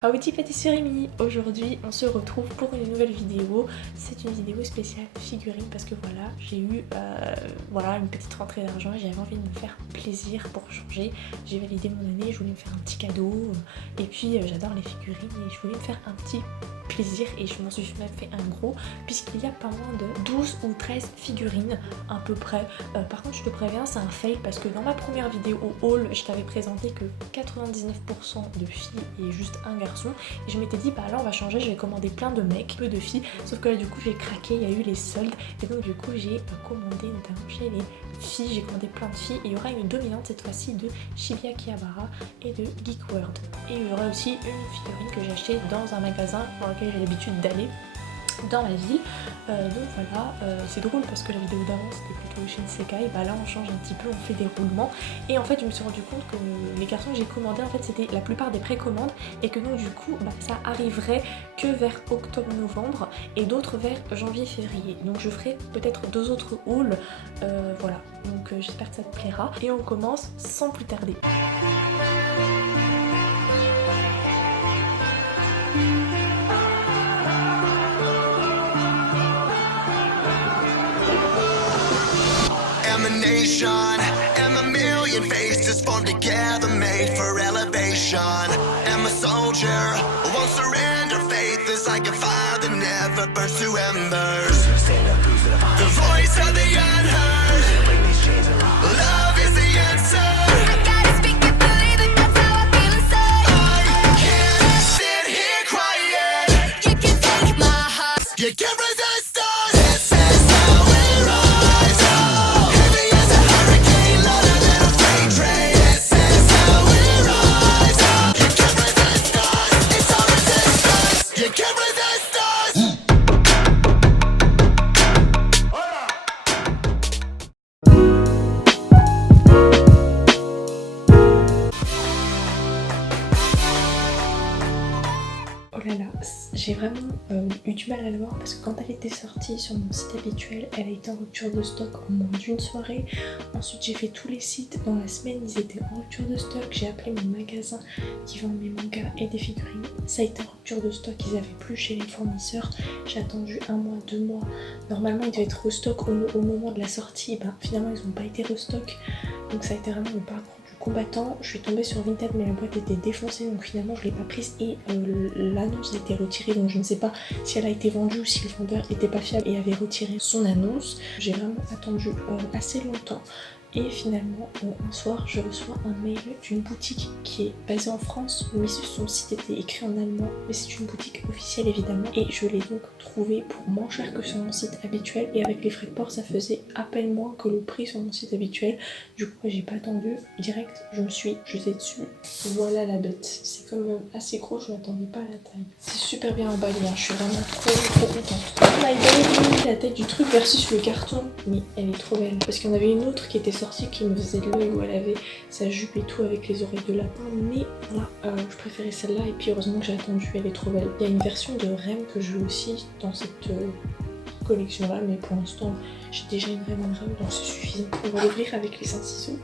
Howdy pâtisserie Rémi. Aujourd'hui on se retrouve pour une nouvelle vidéo. C'est une vidéo spéciale figurine parce que voilà, j'ai eu une petite rentrée d'argent et j'avais envie de me faire plaisir pour changer. J'ai validé mon année, je voulais me faire un petit cadeau et puis j'adore les figurines et je voulais me faire un petit plaisir et je m'en suis même fait un gros puisqu'il y a pas moins de 12 ou 13 figurines à peu près. Par contre je te préviens, c'est un fail parce que dans ma première vidéo au haul je t'avais présenté que 99% de filles et juste un garçon et je m'étais dit bah là on va changer, je vais commander plein de mecs, peu de filles, sauf que là du coup j'ai craqué, il y a eu les soldes et donc du coup j'ai commandé notamment chez les filles, j'ai commandé plein de filles et il y aura une dominante cette fois-ci de Shibuya Akihabara et de Geek World. Et il y aura aussi une figurine que j'ai achetée dans un magasin dans lequel j'ai l'habitude d'aller dans ma vie, donc voilà, c'est drôle parce que la vidéo d'avant c'était plutôt Shinsekai, bah là on change un petit peu, on fait des roulements et en fait je me suis rendu compte que les cartons que j'ai commandés en fait c'était la plupart des précommandes et que donc du coup ça arriverait que vers octobre-novembre et d'autres vers janvier-février, donc je ferai peut-être 2 autres hauls, voilà, donc j'espère que ça te plaira et on commence sans plus tarder. And a million faces formed together, made for elevation. I'm a soldier, won't surrender. Faith is like a fire that never burns to embers. The voice of the unheard. Love is the answer. I gotta speak it, believe it, that's how I feel inside. I can't sit here quiet. You can take my heart. You can't resist us. This is how we rise. Heavy as a hurricane, louder than a freight train. This is how we rise. You can't resist us. It's our resistance. You can't resist us. Oh là là, j'ai vraiment eu du mal à la voir parce que quand elle était sortie sur mon site habituel, elle a été en rupture de stock en moins d'une soirée. Ensuite j'ai fait tous les sites, dans la semaine ils étaient en rupture de stock. J'ai appelé mon magasin qui vend mes mangas et des figurines, ça a été en rupture de stock, ils avaient plus chez les fournisseurs. J'ai attendu 1 mois, 2 mois, normalement ils devaient être restock au moment de la sortie, ben finalement ils n'ont pas été restock. Donc ça a été vraiment le parcours du combattant. Je suis tombée sur Vinted mais la boîte était défoncée donc finalement je l'ai pas prise et l'annonce a été retirée, donc je ne sais pas si elle a été vendue ou si le vendeur était pas fiable et avait retiré son annonce. J'ai vraiment attendu assez longtemps. Et finalement, un soir, je reçois un mail d'une boutique qui est basée en France, mais son site était écrit en allemand, mais c'est une boutique officielle évidemment. Et je l'ai donc trouvé pour moins cher que sur mon site habituel, et avec les frais de port, ça faisait à peine moins que le prix sur mon site habituel. Du coup, j'ai pas attendu, direct, je me suis jetée dessus. Voilà la bête, c'est quand même assez gros, je m'attendais pas à la taille. C'est super bien emballé, hein. Je suis vraiment trop contente. Oh my god, la taille du truc versus le carton, mais elle est trop belle. Parce qu'il y en avait une autre qui était sortie qui me faisait de l'œil où elle avait sa jupe et tout avec les oreilles de lapin, mais là je préférais celle-là et puis heureusement que j'ai attendu, elle est trop belle. Il y a une version de Rem que je veux aussi dans cette collection là, mais pour l'instant j'ai déjà une Rem en Rem donc c'est suffisant. On va l'ouvrir avec les 5 ciseaux.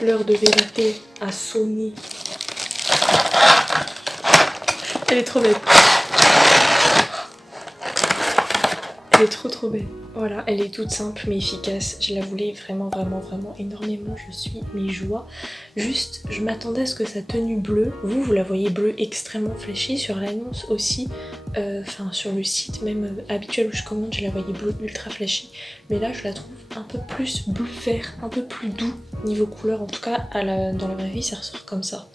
L'heure de vérité a sonné. Elle est trop belle. Elle est trop belle. Voilà, elle est toute simple mais efficace. Je la voulais vraiment énormément. Je suis mes joies. Juste, je m'attendais à ce que sa tenue bleue, vous la voyez bleue extrêmement flashy. Sur l'annonce aussi, enfin sur le site même habituel où je commande, je la voyais bleue ultra flashy. Mais là, je la trouve un peu plus bleu vert, un peu plus doux niveau couleur. En tout cas, dans la vraie vie, ça ressort comme ça.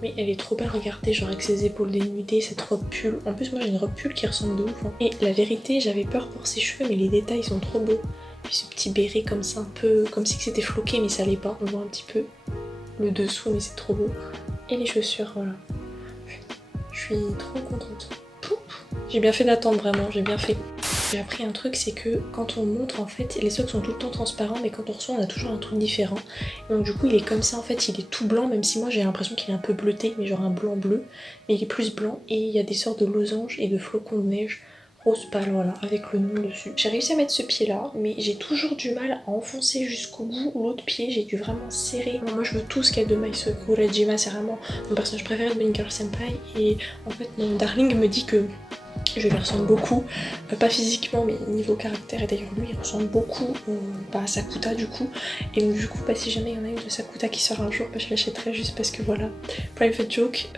Mais elle est trop belle, regardez, genre avec ses épaules dénudées, cette robe pull. En plus moi j'ai une robe pull qui ressemble de ouf, hein. Et la vérité, j'avais peur pour ses cheveux, mais les détails sont trop beaux. Puis ce petit béret comme ça, un peu comme si c'était floqué, mais ça l'est pas. On voit un petit peu le dessous, mais c'est trop beau. Et les chaussures, voilà. Je suis trop contente. J'ai bien fait d'attendre, vraiment, j'ai bien fait. J'ai appris un truc, c'est que quand on montre en fait, les socks sont tout le temps transparents, mais quand on reçoit on a toujours un truc différent. Et donc du coup il est comme ça en fait, il est tout blanc, même si moi j'ai l'impression qu'il est un peu bleuté, mais genre un blanc bleu, mais il est plus blanc et il y a des sortes de losanges et de flocons de neige rose pâle, voilà, avec le nom dessus. J'ai réussi à mettre ce pied là, mais j'ai toujours du mal à enfoncer jusqu'au bout. L'autre pied, j'ai dû vraiment serrer. Moi je veux tout ce qu'il y a de Maïso Kurajima, c'est vraiment mon personnage préféré de Bunny Girl Senpai. Et en fait mon darling me dit que je lui ressemble beaucoup, pas physiquement mais niveau caractère, et d'ailleurs lui il ressemble beaucoup à Sakuta du coup, et donc du coup si jamais il y en a une de Sakuta qui sort un jour, je l'achèterai juste parce que voilà, private joke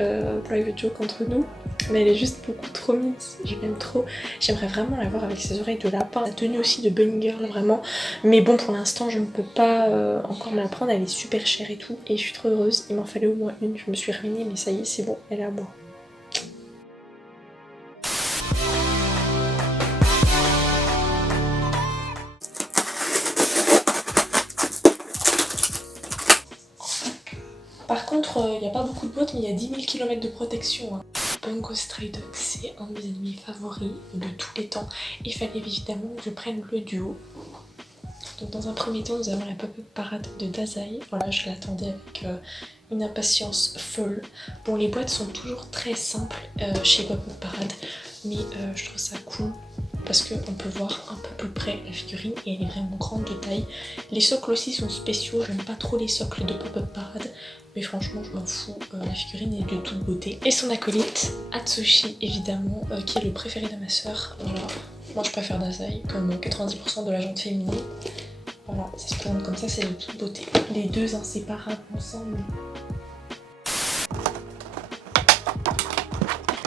entre nous, mais elle est juste beaucoup trop mise, je l'aime trop, j'aimerais vraiment la voir avec ses oreilles de lapin, la tenue aussi de Bunny Girl vraiment, mais bon pour l'instant je ne peux pas encore me la prendre, elle est super chère et tout, et je suis trop heureuse, il m'en fallait au moins une, je me suis ruinée mais ça y est c'est bon, elle est à moi. Par contre, il n'y a pas beaucoup de boîtes, mais il y a 10 000 km de protection. Hein. Bungo Stray Dogs, c'est un de mes ennemis favoris de tous les temps. Il fallait évidemment que je prenne le duo. Donc dans un premier temps, nous avons la Pop-Up Parade de Dazai. Voilà, je l'attendais avec une impatience folle. Bon, les boîtes sont toujours très simples chez Pop-Up Parade, mais je trouve ça cool. Parce qu'on peut voir un peu plus près la figurine et elle est vraiment grande de taille. Les socles aussi sont spéciaux, j'aime pas trop les socles de Pop-Up Parade, mais franchement je m'en fous, la figurine est de toute beauté. Et son acolyte, Atsushi évidemment, qui est le préféré de ma soeur. Voilà. Moi je préfère Dazai, comme 90% de la gente féminine. Voilà, ça se présente comme ça, c'est de toute beauté. Les deux inséparables ensemble.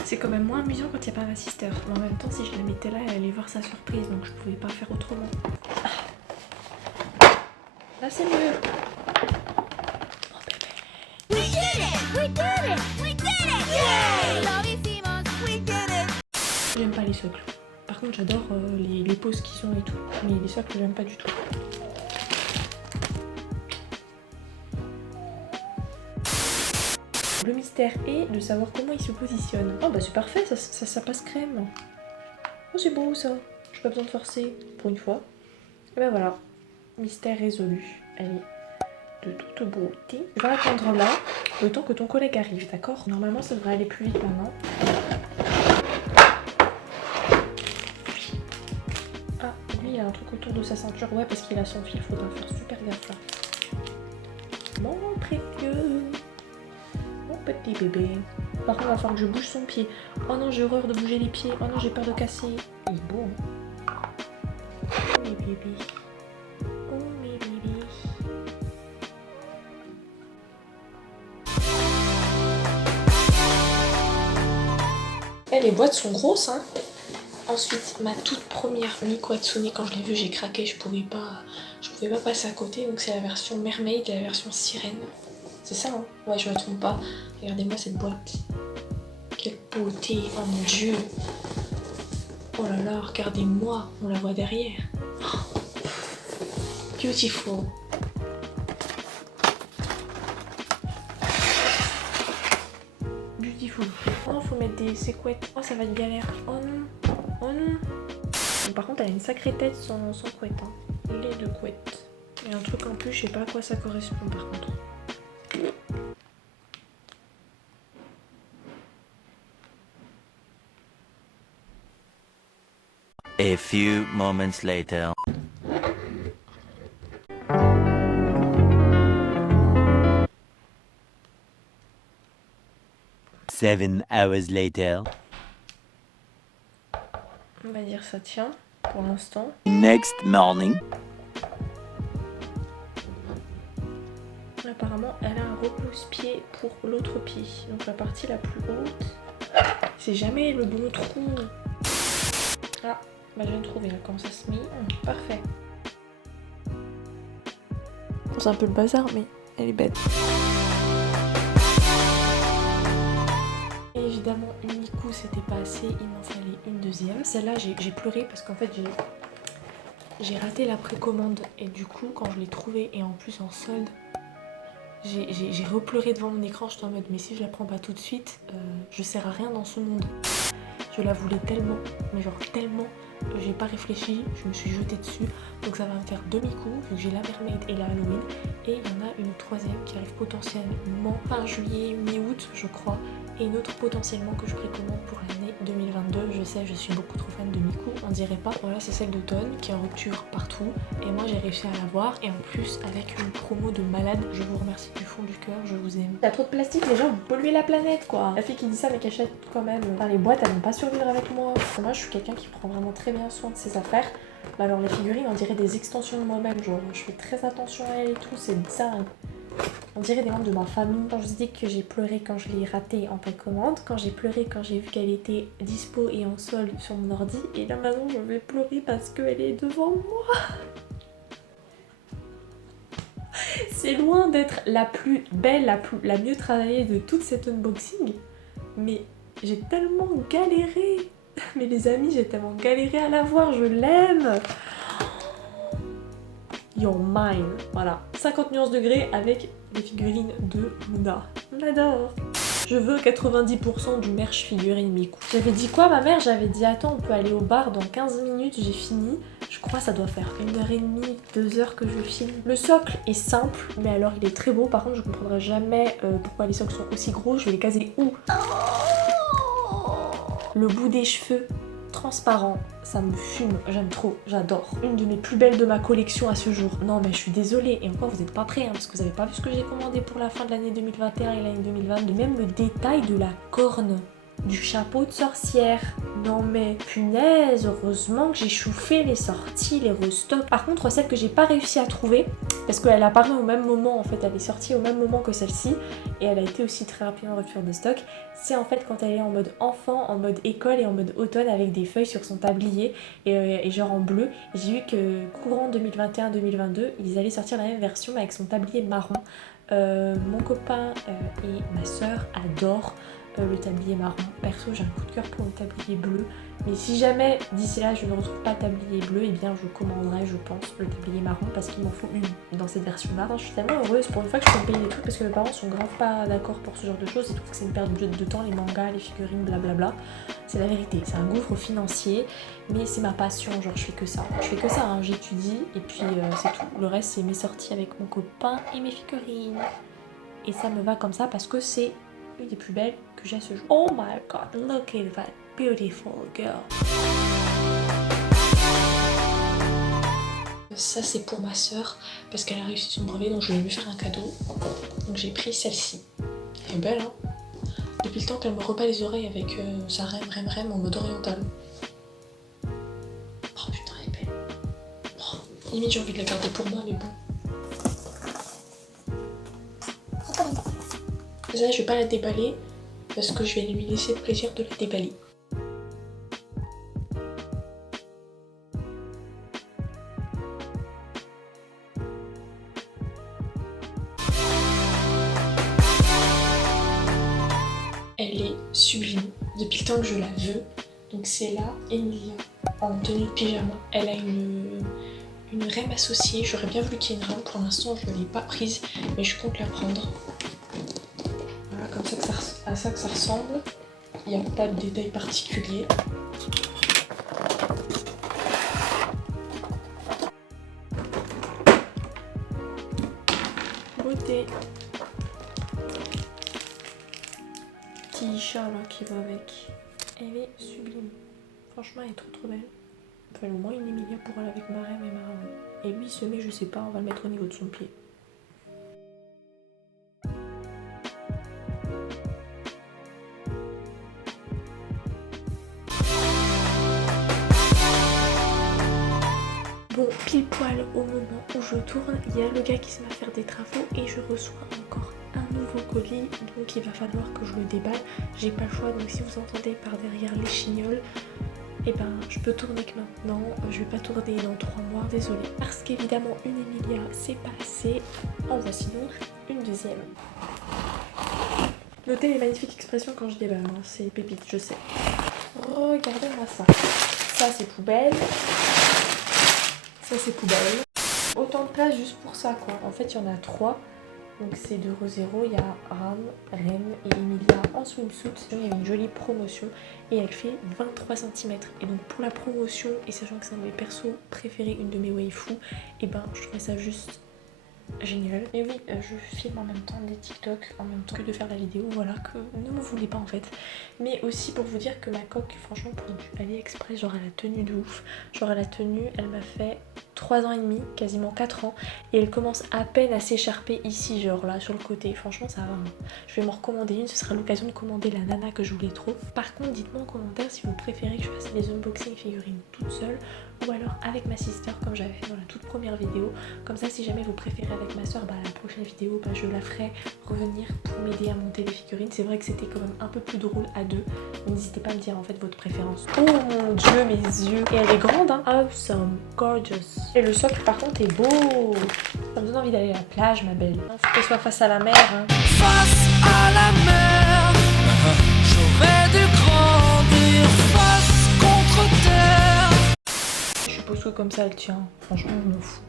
C'est quand même moins amusant quand il n'y a pas ma sister. Mais en même temps, si je la mettais là, elle allait voir sa surprise, donc je pouvais pas faire autrement. Là, c'est mieux. Oh bébé. We did it! We did it! We did it! Yay! J'aime pas les socles. Par contre, j'adore les poses qui sont et tout. Mais les socles, j'aime pas du tout. Le mystère est de savoir comment il se positionne. Oh bah c'est parfait, ça passe crème. Oh c'est beau ça. J'ai pas besoin de forcer pour une fois. Et ben voilà, mystère résolu. Elle est de toute beauté. Je vais attendre là, le temps que ton collègue arrive, d'accord? Normalement ça devrait aller plus vite maintenant. Ah, lui il a un truc autour de sa ceinture. Ouais, parce qu'il a son fil, faudra faire super gaffe là. Mon précieux. Petit bébé. Par contre, il va falloir que je bouge son pied. Oh non, j'ai horreur de bouger les pieds. Oh non, j'ai peur de casser. Il est beau. Oh mes bébés. Oh mes bébés. Les boîtes sont grosses, hein. Ensuite, ma toute première Miku Hatsune, quand je l'ai vue, j'ai craqué. Je pouvais pas passer à côté. Donc c'est la version Mermaid et la version Sirène. C'est ça, hein? Ouais, je me trompe pas. Regardez-moi cette boîte. Quelle beauté, oh mon dieu. Oh là là, regardez-moi, on la voit derrière. Oh. Beautiful. Beautiful. Oh, faut mettre des couettes. Oh, ça va être galère. Oh non. Oh non. Bon, par contre, elle a une sacrée tête sans couette. Hein. Les deux couettes. Il y a un truc en plus, je sais pas à quoi ça correspond par contre. A few moments later. Seven hours later. On va dire ça tient pour l'instant. Next morning. Apparemment, elle a un repousse-pied pour l'autre pied. Donc la partie la plus haute. C'est jamais le bon trou. Ah, bah je viens de trouver là, comment ça se met. Parfait. C'est un peu le bazar, mais elle est bête. Et évidemment, une Miku, c'était pas assez, il m'en fallait une deuxième. Celle-là, j'ai pleuré parce qu'en fait, j'ai raté la précommande. Et du coup, quand je l'ai trouvée, et en plus en solde, j'ai repleuré devant mon écran. J'étais en mode, mais si je la prends pas tout de suite, je sers à rien dans ce monde. Je la voulais tellement, mais genre tellement, j'ai pas réfléchi, je me suis jetée dessus. Donc ça va me faire deux Miku, vu que j'ai la Mermaid et la Halloween. Et il y en a une troisième qui arrive potentiellement fin juillet, mi-août je crois. Et une autre potentiellement que je précommande pour l'année 2022, je sais, je suis beaucoup trop fan de Miku, on dirait pas. Voilà, c'est celle d'automne qui est en rupture partout et moi j'ai réussi à l'avoir et en plus avec une promo de malade. Je vous remercie du fond du cœur, je vous aime. Il y a trop de plastique, les gens vous polluez la planète quoi. La fille qui dit ça mais qui achète quand même. Enfin, les boîtes elles vont pas survivre avec moi. Parce que moi je suis quelqu'un qui prend vraiment très bien soin de ses affaires. Bah alors les figurines on dirait des extensions de moi-même, genre je fais très attention à elles et tout, c'est dingue. On dirait des membres de ma famille. Quand je vous dis que j'ai pleuré quand je l'ai ratée en précommande, quand j'ai pleuré quand j'ai vu qu'elle était dispo et en solde sur mon ordi, et là maintenant je vais pleurer parce qu'elle est devant moi. C'est loin d'être la plus belle, la mieux travaillée de toute cette unboxing, mais j'ai tellement galéré. Mais les amis, j'ai tellement galéré à la voir, je l'aime. You're mine. Voilà, 50 nuances degrés avec les figurines de Luna. On adore. Je veux 90% du merch figurine Miku. J'avais dit quoi ma mère? J'avais dit attends, on peut aller au bar dans 15 minutes, j'ai fini. Je crois que ça doit faire 1h30, 2h que je filme. Le socle est simple, mais alors il est très beau. Par contre, je comprendrai jamais pourquoi les socles sont aussi gros. Je vais les caser où? Le bout des cheveux transparent, ça me fume, j'aime trop, j'adore. Une de mes plus belles de ma collection à ce jour. Non mais je suis désolée, et encore vous n'êtes pas prêts, hein, parce que vous avez pas vu ce que j'ai commandé pour la fin de l'année 2021 et l'année 2022. Même le détail de la corne du chapeau de sorcière. Non mais punaise, heureusement que j'ai chauffé les sorties, les restocks. Par contre, celle que j'ai pas réussi à trouver, parce qu'elle apparaît au même moment, en fait, elle est sortie au même moment que celle-ci, et elle a été aussi très rapidement en rupture de stock, c'est en fait quand elle est en mode enfant, en mode école et en mode automne avec des feuilles sur son tablier, et genre en bleu. J'ai vu que courant 2021-2022, ils allaient sortir la même version mais avec son tablier marron. Mon copain et ma soeur adorent le tablier marron. Perso, j'ai un coup de cœur pour le tablier bleu. Mais si jamais d'ici là je ne retrouve pas le tablier bleu, et bien je commanderai, je pense, le tablier marron parce qu'il m'en faut une dans cette version-là. Je suis tellement heureuse pour une fois que je peux me payer des trucs parce que mes parents sont grave pas d'accord pour ce genre de choses. Ils trouvent que c'est une perte de temps, les mangas, les figurines, blablabla. C'est la vérité, c'est un gouffre financier, mais c'est ma passion, genre je fais que ça. Je fais que ça, hein. J'étudie et puis c'est tout. Le reste, c'est mes sorties avec mon copain et mes figurines. Et ça me va comme ça parce que c'est une des plus belles que j'ai à ce jour. Oh my god, look at that beautiful girl. Ça c'est pour ma soeur parce qu'elle a réussi son brevet, donc je voulais lui faire un cadeau. Donc j'ai pris celle-ci. Elle est belle hein. Depuis le temps qu'elle me rebat les oreilles avec sa rem en mode oriental. Oh putain elle est belle. Oh, limite j'ai envie de la garder pour moi mais bon. Ça, je vais pas la déballer parce que je vais lui laisser le plaisir de la déballer. Elle est sublime depuis le temps que je la veux. Donc c'est là Emilia en tenue de pyjama. Elle a une rème associée. J'aurais bien voulu qu'il y ait une rame. Pour l'instant je ne l'ai pas prise mais je compte la prendre. Comme ça à ça que ça ressemble. Il n'y a pas de détail particulier. Beauté. Petit chat là qui va avec. Elle est sublime. Franchement elle est trop belle. Il fallait au moins une Emilia pour aller avec ma reine et ma rame. Et lui il se met, je sais pas, on va le mettre au niveau de son pied. Bon, pile poil au moment où je tourne, il y a le gars qui se met à faire des travaux et je reçois encore un nouveau colis, donc il va falloir que je le déballe. J'ai pas le choix, donc si vous entendez par derrière les chignols, et ben je peux tourner que maintenant, je vais pas tourner dans 3 mois, désolée. Parce qu'évidemment une Emilia c'est pas assez, en voici donc une deuxième. Notez les magnifiques expressions quand je déballe, hein. C'est pépite, je sais. Regardez-moi ça. Ça c'est poubelle. Ça c'est poubelle. Autant de place juste pour ça quoi. En fait il y en a 3. Donc c'est de Rosero, il y a Ram, Rem et Emilia en swimsuit. Il y a une jolie promotion et elle fait 23 cm. Et donc pour la promotion, et sachant que c'est un de mes persos préférés, une de mes waifus, et ben je trouvais ça juste génial. Et oui, je filme en même temps des TikTok, en même temps que de faire la vidéo, voilà, que ne me voulez pas en fait. Mais aussi pour vous dire que ma coque, franchement, pour du AliExpress, genre elle a tenu de ouf. Genre elle a tenu, elle m'a fait 3 ans et demi, quasiment 4 ans. Et elle commence à peine à s'écharper ici, genre là, sur le côté. Franchement, ça va. Je vais m'en recommander une, ce sera l'occasion de commander la nana que je voulais trop. Par contre, dites-moi en commentaire si vous préférez que je fasse des unboxing figurines toute seule ou alors avec ma sister comme j'avais fait dans la toute première vidéo. Comme ça, si jamais vous préférez avec ma soeur, bah la prochaine vidéo, bah, je la ferai revenir pour m'aider à monter les figurines. C'est vrai que c'était quand même un peu plus drôle à deux. N'hésitez pas à me dire en fait votre préférence. Oh mon dieu, mes yeux. Et elle est grande, hein. Awesome, gorgeous. Et le socle par contre est beau. Ça me donne envie d'aller à la plage, ma belle. Faut qu'elle soit face à la mer, hein. Face à la mer, j'aurais dû grandir face contre terre. Je suppose que comme ça elle tient. Franchement, je m'en fous.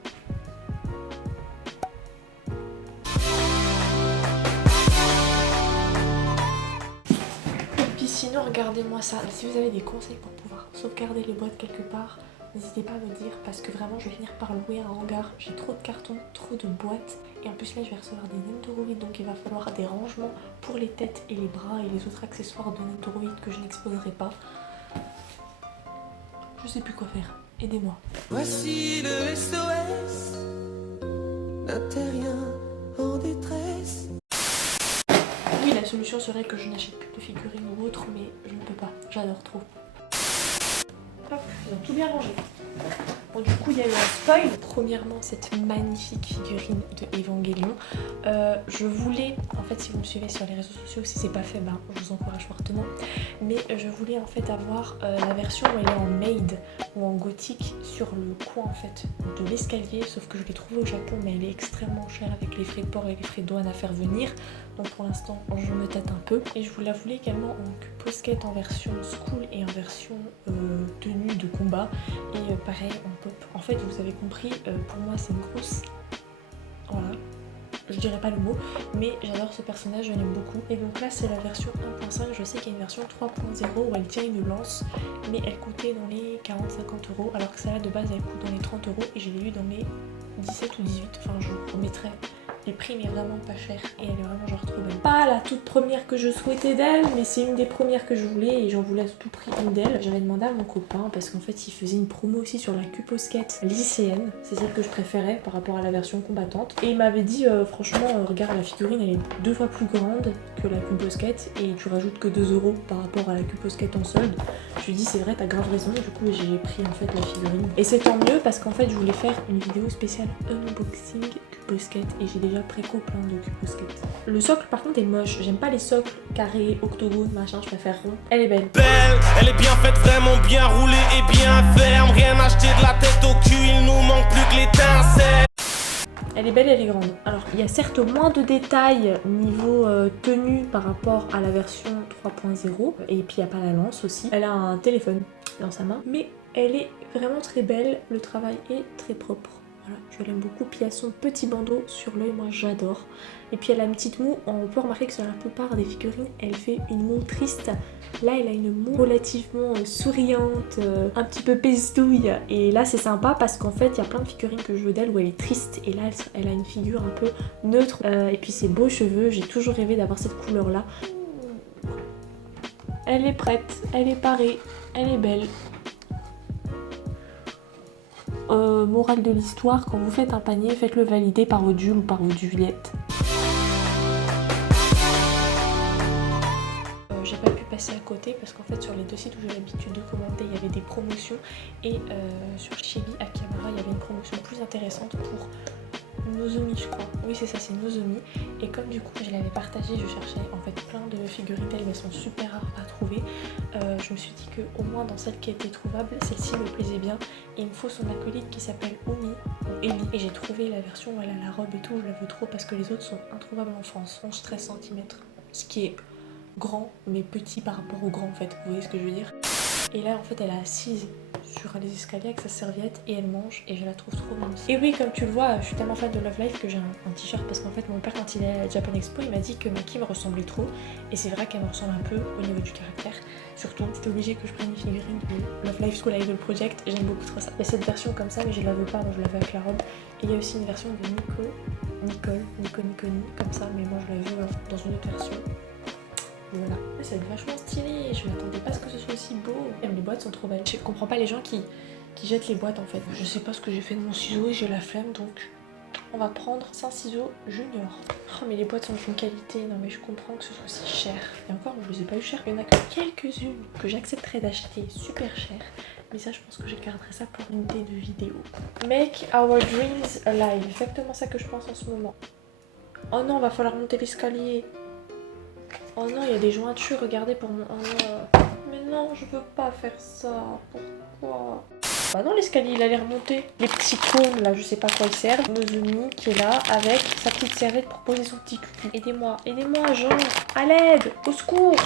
Et puis sinon, regardez-moi ça. Si vous avez des conseils pour pouvoir sauvegarder les boîtes quelque part, n'hésitez pas à me dire parce que vraiment je vais finir par louer un hangar. J'ai trop de cartons, trop de boîtes et en plus là je vais recevoir des Nendoroid donc il va falloir des rangements pour les têtes et les bras et les autres accessoires de Nendoroid que je n'exposerai pas. Je sais plus quoi faire, aidez-moi. Voici le SOS d'un terrien en détresse. Oui, la solution serait que je n'achète plus de figurines ou autre, mais je ne peux pas, j'adore trop. Hop, ils ont tout bien rangé. Bon, du coup, il y a eu un spoil. Premièrement, cette magnifique figurine de Evangelion. Je voulais, en fait, si vous me suivez sur les réseaux sociaux, si c'est pas fait, ben, je vous encourage fortement. Mais je voulais en fait avoir la version où elle est en maid ou en gothique sur le coin en fait de l'escalier. Sauf que je l'ai trouvée au Japon, mais elle est extrêmement chère avec les frais de port et les frais de douane à faire venir. Donc pour l'instant, je me tâte un peu. Et je vous la voulais également en posket en version school et en version tenue de combat. Et pareil en pop. En fait, vous avez compris, pour moi c'est une grosse... Voilà. Je dirais pas le mot, mais j'adore ce personnage, je l'aime beaucoup. Et donc là c'est la version 1.5, je sais qu'il y a une version 3.0 où elle tient une lance, mais elle coûtait dans les 40-50 €, alors que celle-là de base elle coûte dans les 30 € et je l'ai eu dans les 17 ou 18, enfin je vous remettrai les prix mais vraiment pas cher et elle est vraiment genre trop belle. Pas la toute première que je souhaitais d'elle, mais c'est une des premières que je voulais et j'en voulais à tout prix une d'elle. J'avais demandé à mon copain parce qu'en fait il faisait une promo aussi sur la Cuposquette lycéenne, c'est celle que je préférais par rapport à la version combattante. Et il m'avait dit franchement regarde la figurine elle est 2 fois plus grande que la Cuposquette et tu rajoutes que 2 € par rapport à la Cuposquette en solde. Je lui ai dit c'est vrai t'as grave raison, du coup j'ai pris en fait la figurine. Et c'est tant mieux parce qu'en fait je voulais faire une vidéo spéciale unboxing Cuposquette et j'ai déjà préco plein de Cuposquette. Le socle par contre est moche, j'aime pas les socles carrés, octogones, machin, je préfère rond. Elle est belle. Belle, elle est bien faite, vraiment bien roulée et bien ferme. Rien acheté de la tête au cul, il nous manque plus que l'étincelle. Elle est belle, elle est grande. Alors, il y a certes moins de détails niveau tenue par rapport à la version 3.0. Et puis, il n'y a pas la lance aussi. Elle a un téléphone dans sa main. Mais elle est vraiment très belle. Le travail est très propre. Voilà, je l'aime beaucoup. Puis, il y a son petit bandeau sur l'œil. Moi, j'adore. Et puis, elle a une petite moue. On peut remarquer que sur la plupart des figurines, elle fait une moue triste. Là, elle a une moue relativement souriante, un petit peu pestouille. Et là, c'est sympa parce qu'en fait, il y a plein de figurines que je veux d'elle où elle est triste. Et là, elle a une figure un peu neutre. Et puis, ses beaux cheveux. J'ai toujours rêvé d'avoir cette couleur-là. Elle est prête. Elle est parée. Elle est belle. Morale de l'histoire, quand vous faites un panier, faites-le valider par Odile ou par Juliette. J'ai pas pu passer à côté parce qu'en fait sur les deux sites où j'ai l'habitude de commander il y avait des promotions et sur Chibi Akihabara il y avait une promotion plus intéressante pour Nozomi je crois. Oui c'est ça, c'est Nozomi. Et comme du coup je l'avais partagé, je cherchais en fait plein de figurines telles, mais elles sont super rares à trouver. Je me suis dit que au moins dans celle qui était trouvable, celle-ci me plaisait bien. Et il me faut son acolyte qui s'appelle Omi ou Eli. Et j'ai trouvé la version où elle a la robe et tout, je la veux trop parce que les autres sont introuvables en France. 11-13 cm. Ce qui est grand mais petit par rapport au grand en fait, vous voyez ce que je veux dire. Et là en fait elle est assise sur les escaliers avec sa serviette et elle mange et je la trouve trop mignonne. Et oui, comme tu le vois, je suis tellement fan de Love Live que j'ai un t-shirt parce qu'en fait mon père quand il est à la Japan Expo il m'a dit que Maki me ressemblait trop et c'est vrai qu'elle me ressemble un peu au niveau du caractère. Surtout, c'était obligé que je prenne une figurine de Love Live School Idol Project, j'aime beaucoup trop ça. Il y a cette version comme ça mais je la veux pas, moi je la veux avec la robe. Et il y a aussi une version de Nicole, comme ça, mais moi je la veux dans une autre version. Voilà. C'est vachement stylé, je m'attendais pas à ce que ce soit aussi beau. Même les boîtes sont trop belles. Je comprends pas les gens qui jettent les boîtes en fait. Je sais pas ce que j'ai fait de mon ciseau et j'ai la flemme donc on va prendre 5 ciseaux junior. Oh mais les boîtes sont d'une qualité, non mais je comprends que ce soit si cher. Et encore, je les ai pas eu cher. Il y en a que quelques-unes que j'accepterais d'acheter super cher. Mais ça je pense que je garderai ça pour une idée de vidéo. Make our dreams alive, exactement ça que je pense en ce moment. Oh non, va falloir monter l'escalier. Oh non, il y a des jointures, regardez pour mon... Oh non. Mais non, je veux pas faire ça. Pourquoi? Bah non, l'escalier, il allait remonter. Les petits cônes, là, je sais pas à quoi ils servent. Nozomi qui est là avec sa petite serviette pour poser son petit cul. Aidez-moi, Jean. À l'aide, au secours.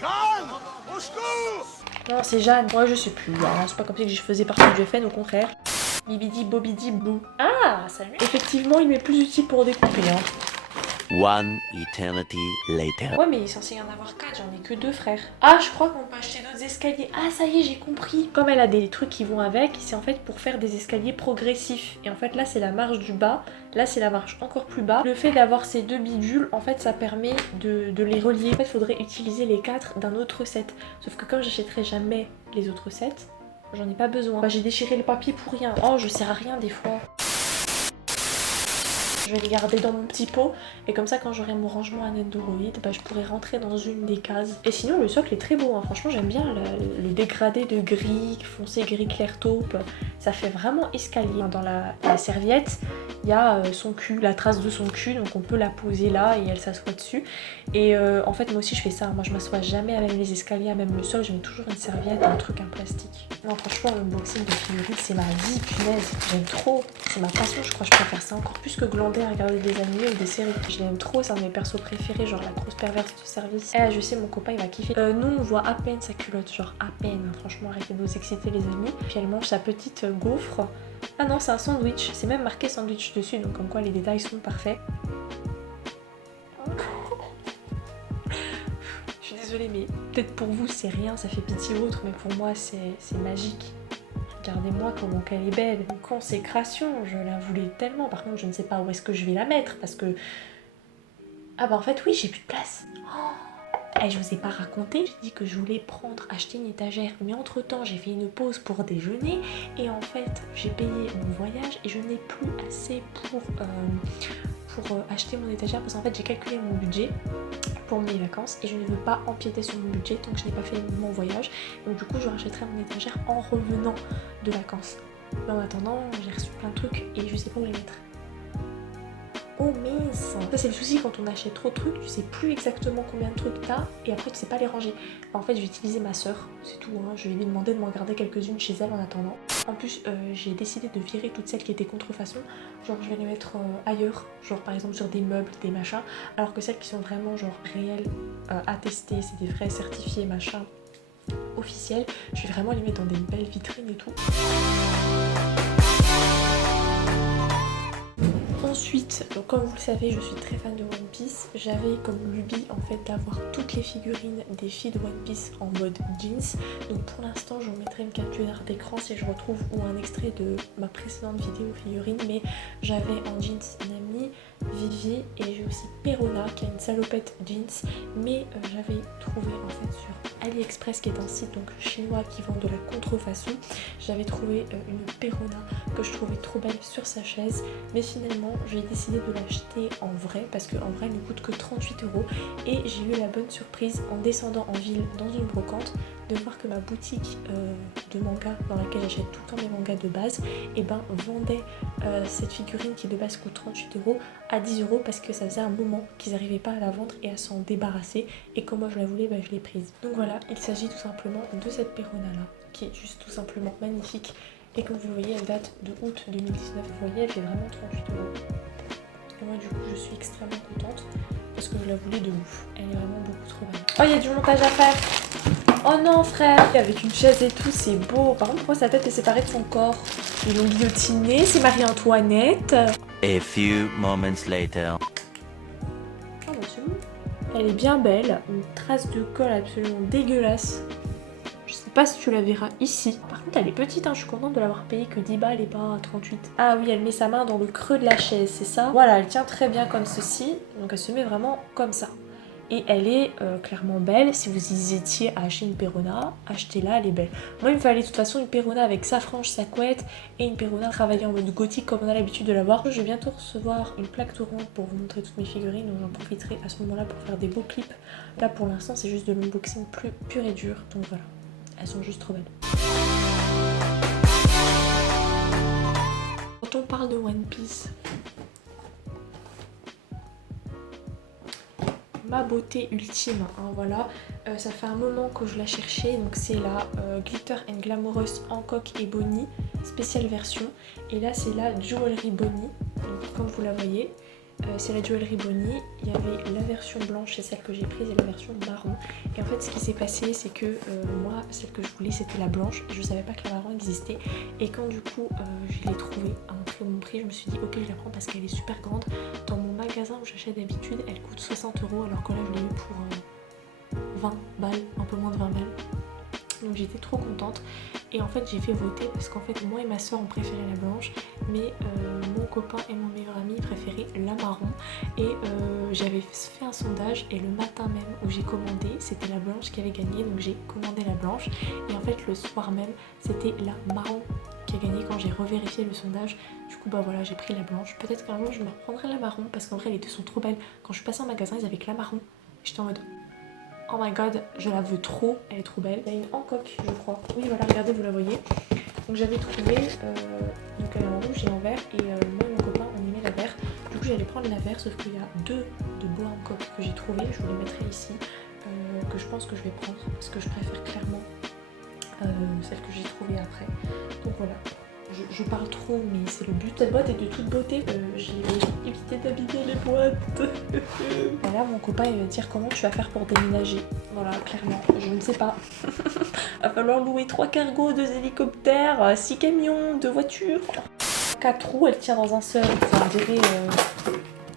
Jeanne, au secours! Non, c'est Jeanne. Moi, je sais plus. Alors, c'est pas comme si je faisais partie du FN, au contraire. Bibidi, bobidi, bou. Ah, salut. Effectivement, il m'est plus utile pour découper, hein. One eternity later. Ouais mais il est censé y en avoir 4, j'en ai que 2 frères. Ah je crois qu'on peut acheter d'autres escaliers. Ah ça y est j'ai compris. Comme elle a des trucs qui vont avec, c'est en fait pour faire des escaliers progressifs. Et en fait là c'est la marche du bas, là c'est la marche encore plus bas. Le fait d'avoir ces 2 bidules en fait ça permet de les relier. En fait il faudrait utiliser les 4 d'un autre set. Sauf que comme j'achèterai jamais les autres sets, j'en ai pas besoin. Bah, j'ai déchiré le papier pour rien. Oh je sers à rien des fois. Je vais les garder dans mon petit pot et comme ça quand j'aurai mon rangement à Nendoroid, bah, je pourrai rentrer dans une des cases. Et sinon le socle est très beau, hein. Franchement j'aime bien le dégradé de gris, foncé gris clair taupe. Ça fait vraiment escalier. Dans la serviette, il y a son cul, la trace de son cul, donc on peut la poser là et elle s'assoit dessus. Et en fait moi aussi je fais ça, moi je m'assois jamais à même les escaliers, à même le sol, je mets toujours une serviette, un truc en plastique. Non franchement l'unboxing de figurines c'est ma vie, punaise, j'aime trop, c'est ma passion, je crois que je préfère ça encore plus que glander à regarder des animés ou des séries. Je l'aime trop, c'est un de mes persos préférés, genre la grosse perverse de service. Je sais mon copain il va kiffer. Nous on voit à peine sa culotte, genre à peine, franchement arrêtez de nous exciter les amis. Puis elle mange sa petite gaufre. Ah non c'est un sandwich, c'est même marqué sandwich dessus donc comme quoi les détails sont parfaits. Je suis désolée mais peut-être pour vous c'est rien, ça fait pitié ou autre mais pour moi c'est magique. Regardez-moi comment qu'elle est belle, une consécration, je la voulais tellement. Par contre je ne sais pas où est-ce que je vais la mettre parce que... Ah bah en fait oui j'ai plus de place. Oh. Et je vous ai pas raconté, j'ai dit que je voulais acheter une étagère mais entre temps j'ai fait une pause pour déjeuner et en fait j'ai payé mon voyage et je n'ai plus assez pour acheter mon étagère parce qu'en fait j'ai calculé mon budget pour mes vacances et je ne veux pas empiéter sur mon budget tant que je n'ai pas fait mon voyage. Donc du coup je rachèterai mon étagère en revenant de vacances. Mais en attendant j'ai reçu plein de trucs et je sais pas où les mettre. Oh mince. Ça c'est le souci quand on achète trop de trucs, tu sais plus exactement combien de trucs t'as et après tu sais pas les ranger. En fait je vais utiliser ma soeur, c'est tout, hein. Je vais lui demander de m'en garder quelques-unes chez elle en attendant. En plus j'ai décidé de virer toutes celles qui étaient contrefaçon, genre je vais les mettre ailleurs, genre par exemple sur des meubles, des machins, alors que celles qui sont vraiment genre réelles, attestées, c'est des vrais certifiés machin officiels, je vais vraiment les mettre dans des belles vitrines et tout. Ensuite, donc comme vous le savez, je suis très fan de One Piece. J'avais comme lubie en fait d'avoir toutes les figurines des filles de One Piece en mode jeans. Donc pour l'instant, je vous mettrai une capture d'écran si je retrouve ou un extrait de ma précédente vidéo figurine. Mais j'avais en jeans Nami, Vivi et j'ai aussi Perona qui a une salopette jeans. Mais j'avais trouvé en fait sur AliExpress qui est un site donc chinois qui vend de la contrefaçon. J'avais trouvé une Perona que je trouvais trop belle sur sa chaise. Mais finalement, j'ai décidé de l'acheter en vrai parce qu'en vrai elle ne coûte que 38 € et j'ai eu la bonne surprise en descendant en ville dans une brocante de voir que ma boutique de manga dans laquelle j'achète tout le temps mes mangas de base et ben vendait cette figurine qui de base coûte 38 € à 10 € parce que ça faisait un moment qu'ils n'arrivaient pas à la vendre et à s'en débarrasser et comme moi je la voulais, ben, je l'ai prise. Donc voilà, il s'agit tout simplement de cette Perona là qui est juste tout simplement magnifique. Et comme vous le voyez, elle date de août 2019. Vous voyez, elle fait vraiment 38 €. Et moi, du coup, je suis extrêmement contente parce que je la voulais de ouf. Elle est vraiment beaucoup trop belle. Oh, il y a du montage à faire. Oh non frère. Avec une chaise et tout, c'est beau. Par contre, pourquoi sa tête est séparée de son corps? Ils l'ont guillotiné, c'est Marie-Antoinette. A few moments later. Oh bah c'est bon. Elle est bien belle. Une trace de colle absolument dégueulasse. Je sais pas si tu la verras ici. Par contre, elle est petite, hein. Je suis contente de l'avoir payée que 10 balles et pas 38. Ah oui, elle met sa main dans le creux de la chaise, c'est ça? Voilà, elle tient très bien comme ceci. Donc elle se met vraiment comme ça. Et elle est clairement belle. Si vous hésitiez à acheter une Perona, achetez-la, elle est belle. Moi, il me fallait de toute façon une Perona avec sa frange, sa couette et une Perona travaillée en mode gothique comme on a l'habitude de l'avoir. Je vais bientôt recevoir une plaque tournante pour vous montrer toutes mes figurines, donc j'en profiterai à ce moment-là pour faire des beaux clips. Là, pour l'instant, c'est juste de l'unboxing pur et dur, donc voilà. Elles sont juste trop belles. Quand on parle de One Piece, ma beauté ultime, hein, voilà. Ça fait un moment que je la cherchais, donc c'est la Glitter and Glamorous Hancock et Bonnie, spéciale version. Et là c'est la Jewelry Bonnie, donc comme vous la voyez. C'est la Jewelry Bonnie, il y avait la version blanche, c'est celle que j'ai prise, et la version marron. Et en fait ce qui s'est passé c'est que moi celle que je voulais c'était la blanche, je savais pas que la marron existait. Et quand du coup je l'ai trouvée à un très bon prix, je me suis dit ok je la prends parce qu'elle est super grande. Dans mon magasin où j'achète d'habitude elle coûte 60 € alors que là je l'ai eu pour 20 balles, un peu moins de 20 balles. Donc j'étais trop contente et en fait j'ai fait voter parce qu'en fait moi et ma soeur on préférait la blanche mais mon copain et mon meilleur ami préféraient la marron et j'avais fait un sondage et le matin même où j'ai commandé c'était la blanche qui avait gagné, donc j'ai commandé la blanche et en fait le soir même c'était la marron qui a gagné quand j'ai revérifié le sondage. Du coup bah voilà j'ai pris la blanche, peut-être qu'un jour je me reprendrai la marron parce qu'en vrai les deux sont trop belles. Quand je suis passée en magasin ils avaient que la marron, j'étais en mode oh my god, je la veux trop, elle est trop belle. Il y a une Hancock, je crois. Oui, voilà, regardez, vous la voyez. Donc j'avais trouvé, donc elle est en rouge et en vert, et moi et mon copain, on aimait la vert. Du coup, j'allais prendre la vert, sauf qu'il y a deux de beaux Hancock que j'ai trouvé. Je vous les mettrai ici, que je pense que je vais prendre, parce que je préfère clairement celle que j'ai trouvée après. Donc voilà. Je parle trop, mais c'est le but. Cette boîte est de toute beauté. J'ai évité d'abîmer les boîtes. Voilà, mon copain il va dire comment tu vas faire pour déménager. Voilà, clairement, je ne sais pas. Va falloir louer 3 cargos, 2 hélicoptères, 6 camions, 2 voitures. 4 roues, elle tient dans un seul. Ça dirait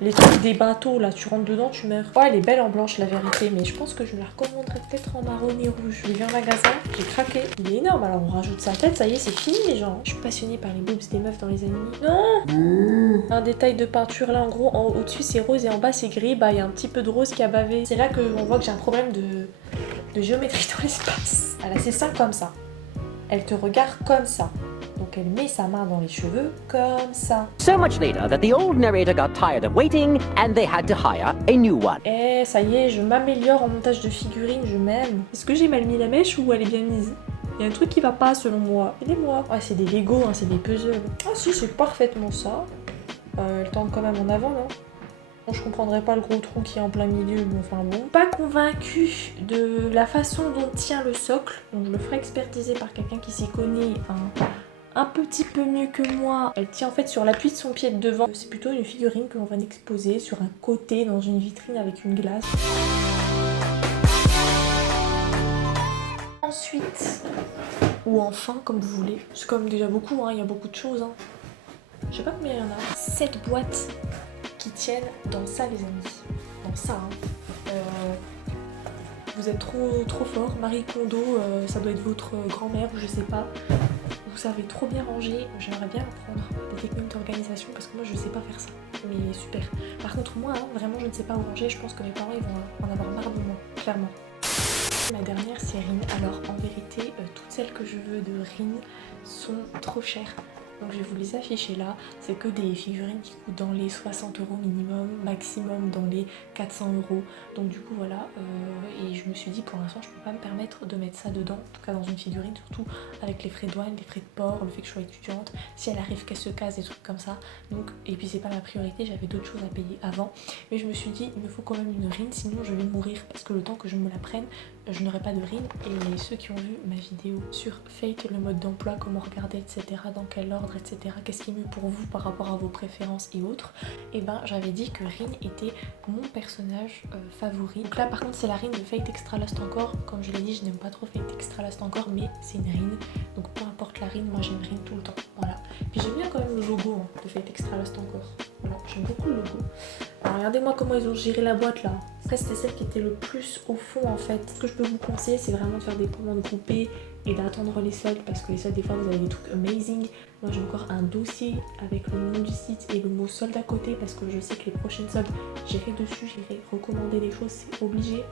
les trucs des bateaux là, tu rentres dedans, tu meurs. Oh, elle est belle en blanche la vérité, mais je pense que je me la recommanderais peut-être en marron et rouge. Je l'ai vu en magasin, j'ai craqué. Il est énorme, alors on rajoute sa tête, ça y est, c'est fini les gens. Je suis passionnée par les boobs des meufs dans les animés. Non. Un détail de peinture là, en gros, au-dessus c'est rose et en bas c'est gris. Bah il y a un petit peu de rose qui a bavé. C'est là qu'on voit que j'ai un problème de géométrie dans l'espace. Elle a ses seins comme ça. Elle te regarde comme ça. Donc elle met sa main dans les cheveux comme ça. So much later that the old narrator got tired of waiting and they had to hire a new one. Eh, ça y est, je m'améliore en montage de figurines, je m'aime. Est-ce que j'ai mal mis la mèche ou elle est bien mise? Il y a un truc qui va pas selon moi. Aidez-moi. Ah, c'est des Lego, hein, c'est des puzzles. Ah si, c'est parfaitement ça. Elle tente quand même en avant, non? Bon, je comprendrais pas le gros trou qui est en plein milieu, mais enfin bon. Pas convaincue de la façon dont tient le socle, donc je le ferai expertiser par quelqu'un qui s'y connaît. Un petit peu mieux que moi. Elle tient en fait sur l'appui de son pied de devant. C'est plutôt une figurine que l'on va exposer sur un côté dans une vitrine avec une glace. Ensuite, ou enfin comme vous voulez, c'est comme déjà beaucoup, hein, il y a beaucoup de choses. Hein. Je sais pas combien il y en a. 7 boîtes qui tiennent dans ça les amis. Dans ça. Hein. Vous êtes trop fort. Marie Kondo, ça doit être votre grand-mère ou je sais pas. Vous savez trop bien ranger, j'aimerais bien apprendre des techniques d'organisation parce que moi je sais pas faire ça, mais super. Par contre moi, hein, vraiment je ne sais pas où ranger, je pense que mes parents ils vont en avoir marre de moi, clairement. Ma dernière c'est Rin, alors en vérité toutes celles que je veux de Rin sont trop chères. Donc je vais vous les afficher là, c'est que des figurines qui coûtent dans les 60 € minimum, maximum dans les 400 €. Donc du coup voilà, et je me suis dit pour l'instant je peux pas me permettre de mettre ça dedans, en tout cas dans une figurine, surtout avec les frais de douane, les frais de port, le fait que je sois étudiante, si elle arrive qu'elle se casse, des trucs comme ça. Donc, et puis c'est pas ma priorité, j'avais d'autres choses à payer avant. Mais je me suis dit il me faut quand même une Rin, sinon je vais mourir, parce que le temps que je me la prenne, je n'aurai pas de Rin. Et ceux qui ont vu ma vidéo sur Fate, le mode d'emploi, comment regarder, etc., dans quel ordre, etc., qu'est-ce qui est mieux pour vous par rapport à vos préférences et autres, et ben j'avais dit que Rin était mon personnage favori. Donc là par contre c'est la Rin de Fate Extra Last encore. Comme je l'ai dit, je n'aime pas trop Fate Extra Last encore, mais c'est une Rin, donc peu importe la Rin, moi j'aime Rin tout le temps. Voilà. Puis j'aime bien quand même le logo hein, de Fate Extra Last encore. Voilà, j'aime beaucoup le logo. Alors regardez-moi comment ils ont géré la boîte là. Après c'était celle qui était le plus au fond en fait. Ce que je peux vous conseiller c'est vraiment de faire des commandes groupées et d'attendre les soldes, parce que les soldes des fois vous avez des trucs amazing. Moi j'ai encore un dossier avec le nom du site et le mot solde à côté, parce que je sais que les prochaines soldes j'irai dessus, j'irai recommander les choses, c'est obligé.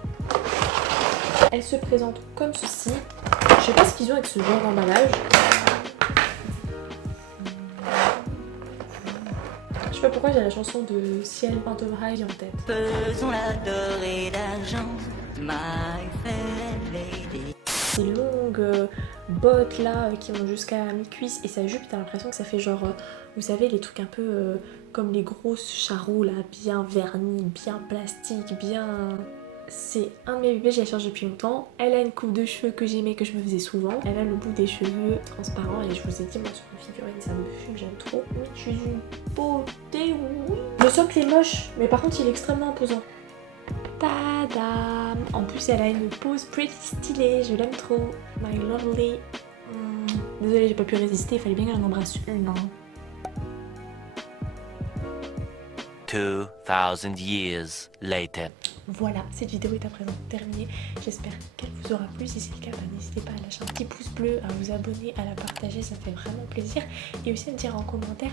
Elle se présente comme ceci. Je sais pas ce qu'ils ont avec ce genre d'emballage. Je sais pas pourquoi j'ai la chanson de Ciel Phantom High en tête. Faisons la dorée d'argent, my fair lady. Ces longues bottes là qui vont jusqu'à mi-cuisse, et sa jupe t'as l'impression que ça fait genre, vous savez les trucs un peu comme les grosses charroues là, bien vernis, bien plastique, bien... C'est un de mes bébés, je la cherche depuis longtemps. Elle a une coupe de cheveux que j'aimais, que je me faisais souvent. Elle a le bout des cheveux transparents et je vous ai dit moi sur une figurine ça me fume, j'aime trop. Mais je suis une beauté, oui. Le socle est moche, mais par contre il est extrêmement imposant. Tada! En plus elle a une pose pretty stylée, je l'aime trop. My lovely. Désolée j'ai pas pu résister, il fallait bien qu'elle en embrasse une. Hein. 2000 years later. Voilà, cette vidéo est à présent terminée. J'espère qu'elle vous aura plu. Si c'est le cas, n'hésitez pas à lâcher un petit pouce bleu, à vous abonner, à la partager, ça fait vraiment plaisir. Et aussi à me dire en commentaire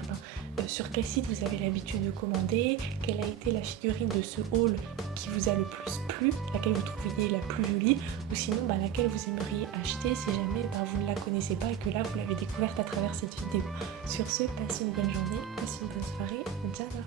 sur quel site vous avez l'habitude de commander, quelle a été la figurine de ce haul qui vous a le plus plu, laquelle vous trouviez la plus jolie, ou sinon laquelle vous aimeriez acheter si jamais vous ne la connaissez pas et que là vous l'avez découverte à travers cette vidéo. Sur ce, passez une bonne journée, passez une bonne soirée. Jana.